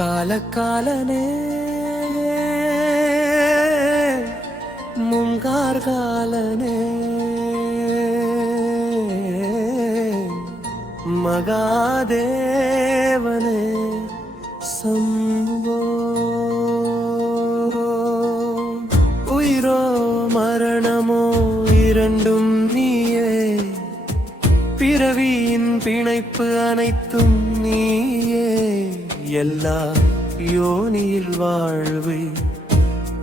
காலக்காலனே முங்கார்காலனே மகாதேவனே சம்போ. உயிரோ மரணமோ இரண்டும் நீயே. பிறவியின் பிணைப்பு அனைத்தும் எல்லா யோனியில் வாழ்வு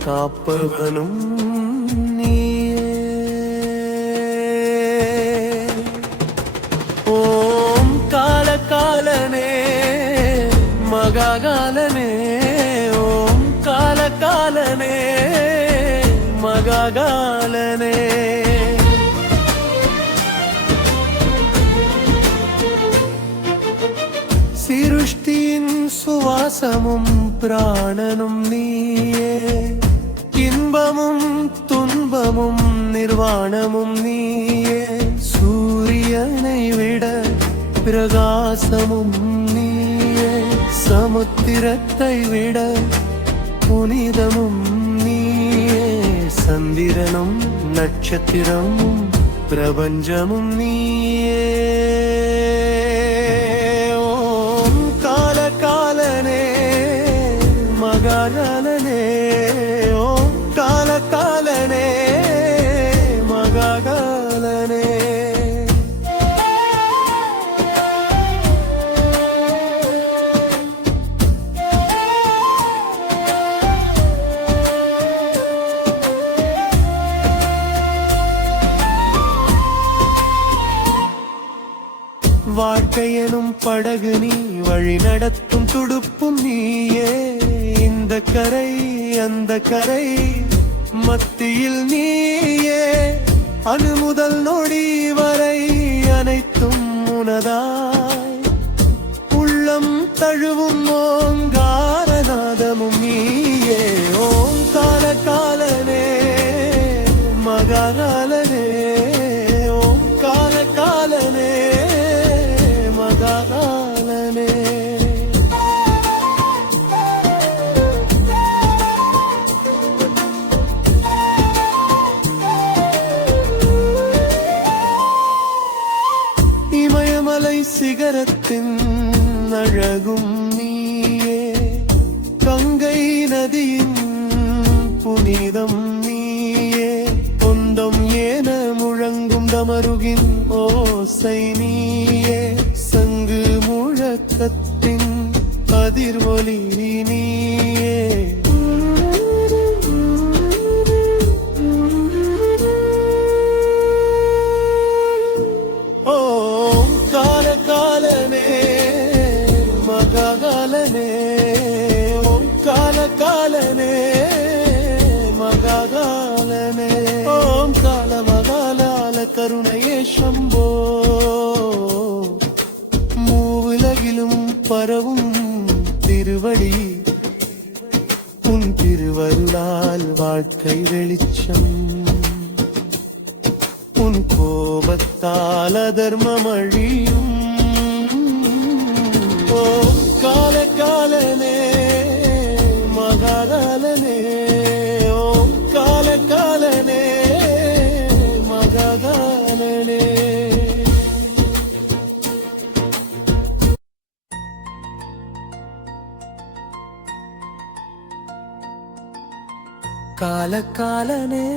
காப்பவனும் ஓம் கால காலனே மகாகாலனே ஓம் கால காலனே மகாகாலனே சுவாசமும் பிராணனும் நீயே. இன்பமும் துன்பமும் நிர்வாணமும் நீயே. சூரியனை விட பிரகாசமும் நீயே. சமுத்திரத்தை விட புனிதமும் நீயே. சந்திரனும் நட்சத்திரமும் பிரபஞ்சமும் நீயே. மகாகாலனே ஓ கால காலனே மகாகாலனே வாழ்க்கையெனும் படகு நீ வழி நடத்தும் துடுப்பும் நீயே. இந்த கரை அந்த கரை மத்தியில் நீயே. அணுமுதல் நொடி வரை அனைத்தும் உனதாய். உள்ளம் தழுவும் ஓங்க இமயமலை அழகும் நீயே. கங்கை நதியின் புனிதம் நீயே. பொந்தம் ஏன முழங்கும் தமருகின் ஓசை திருவடி. உன் திருவருளால் வாழ்க்கை வெளிச்சம். உன் கோபத்தால் அதர்மம் அழியும் ஓ கால காலனே காலக்காலனே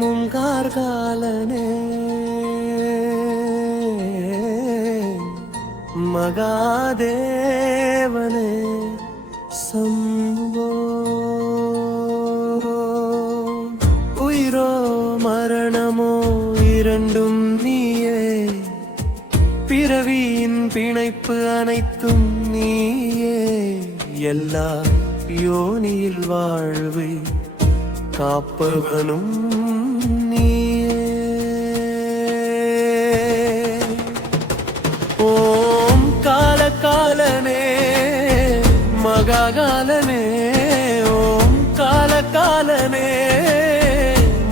முங்கார்காலனே மகாதேவனே சம்போ. உயிரோ மரணமோ இரண்டும் நீயே. பிறவியின் பிணைப்பு அனைத்தும் நீயே. எல்லா யோனியில் வாழ்வை காப்பவனும் ஓம் கால காலனே மகாகாலனே. ஓம் கால காலனே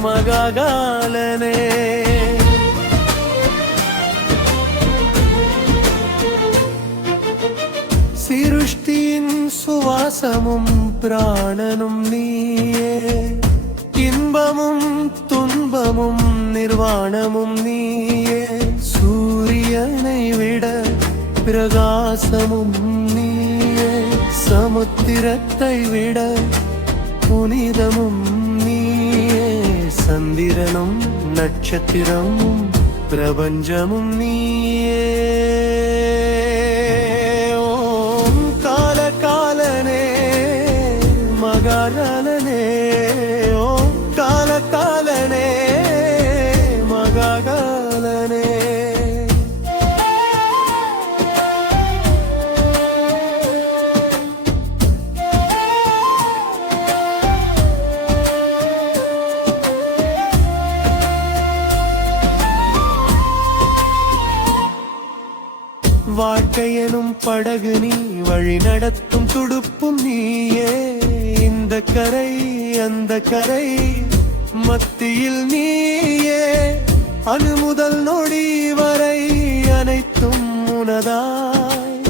மகாகாலனே. சுவாசமும் பிராணனும் நீயே. இன்பமும் துன்பமும் நிர்வாணமும் நீயே. சூரியனை விட பிரகாசமும் நீயே. சமுத்திரத்தை விட புனிதமும் நீயே. சந்திரனும் நட்சத்திரமும் பிரபஞ்சமும் நீயே. படகு நீ வழி நடத்தும் துடுப்பும் நீயே. இந்த கரை அந்த கரை மத்தியில் நீயே. அணுமுதல் நொடி வரை அனைத்தும் உனதாய்.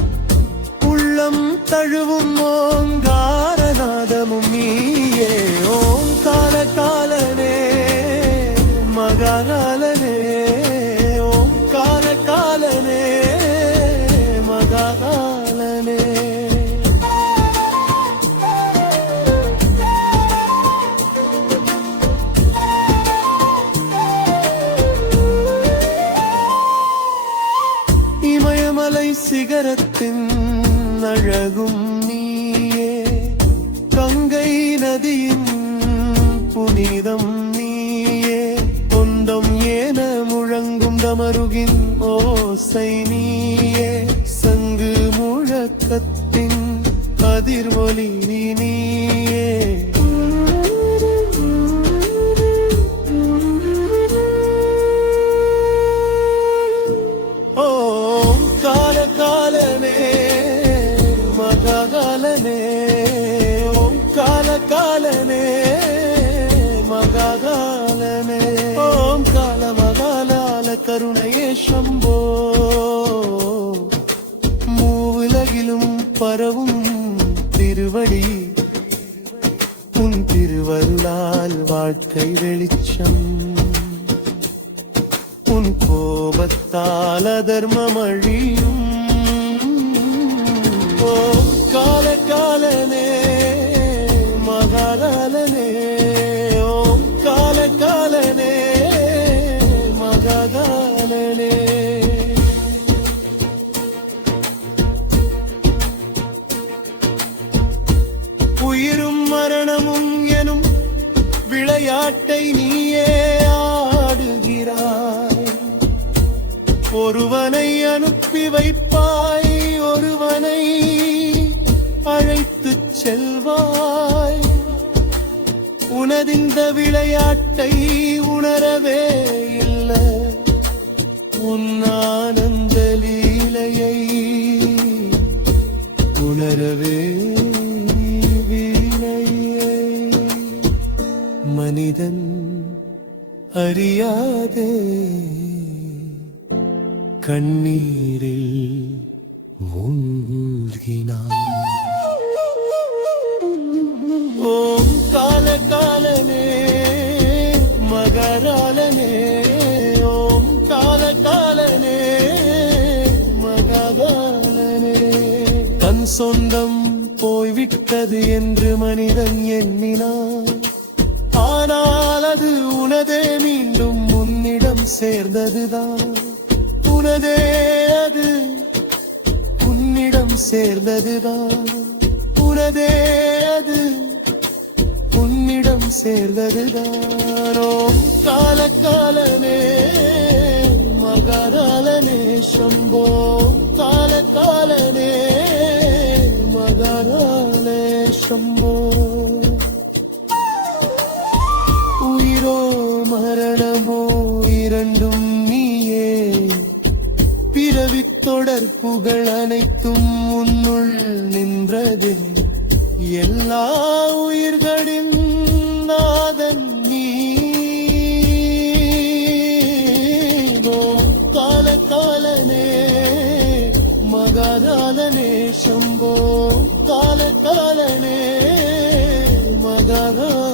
உள்ளம் தழுவும் ஓங்காரநாதமும் நீயே. ஓம் கால காலனே மகாகாலனே. மலை சிகரத்தின் அழகும் நீயே. கங்கை நதியின் புனிதம் நீயே. கொந்தம் ஏன முழங்கும் தமருகின் ஓசை நீயே. சங்கு முழக்கத்தின் அதிர்வொலி நீ மகாகாலனே ஓம் கால மகாலால கருணையே சம்போ. மூவுலகிலும் பரவும் திருவடி. உன் திருவருளால் வாழ்க்கை வெளிச்சம். உன் கோபத்தால் அதர்மம் அழியும். விளையாட்டை நீயே ஆடுகிறாய். ஒருவனை அனுப்பி வைப்பாய் ஒருவனை அழைத்துச் செல்வாய். உனதிந்த விளையாட்டை உணரவே இல்லை. உன் ஆனந்த லீலையை உணரவே மனிதன் அறியாதே. கண்ணீரில் மூழ்கினான். ஓம் கால காலனே மகராலனே. ஓம் கால காலனே மககாலனே தன் சொந்தம் போய்விட்டது என்று மனிதன் எண்ணினான். ஆனால் அது உனதே மீண்டும் உன்னிடம் சேர்ந்ததுதான். உனதே அது உன்னிடம் சேர்ந்ததுதான். உனதே அது உன்னிடம் சேர்ந்ததுதானோ. கால காலமே மகராலனே சம்போ கால காலனே மகராலே சம்போ. இரண்டும் நீயே. பிறவித் தொடர்புகள் அனைத்தும் உன்னுள் நின்றது. எல்லா உயிர்களின் நாதன் நீ. கால காலனே மக மகாதாலனே சம்போ கால காலனே மகாதாலனே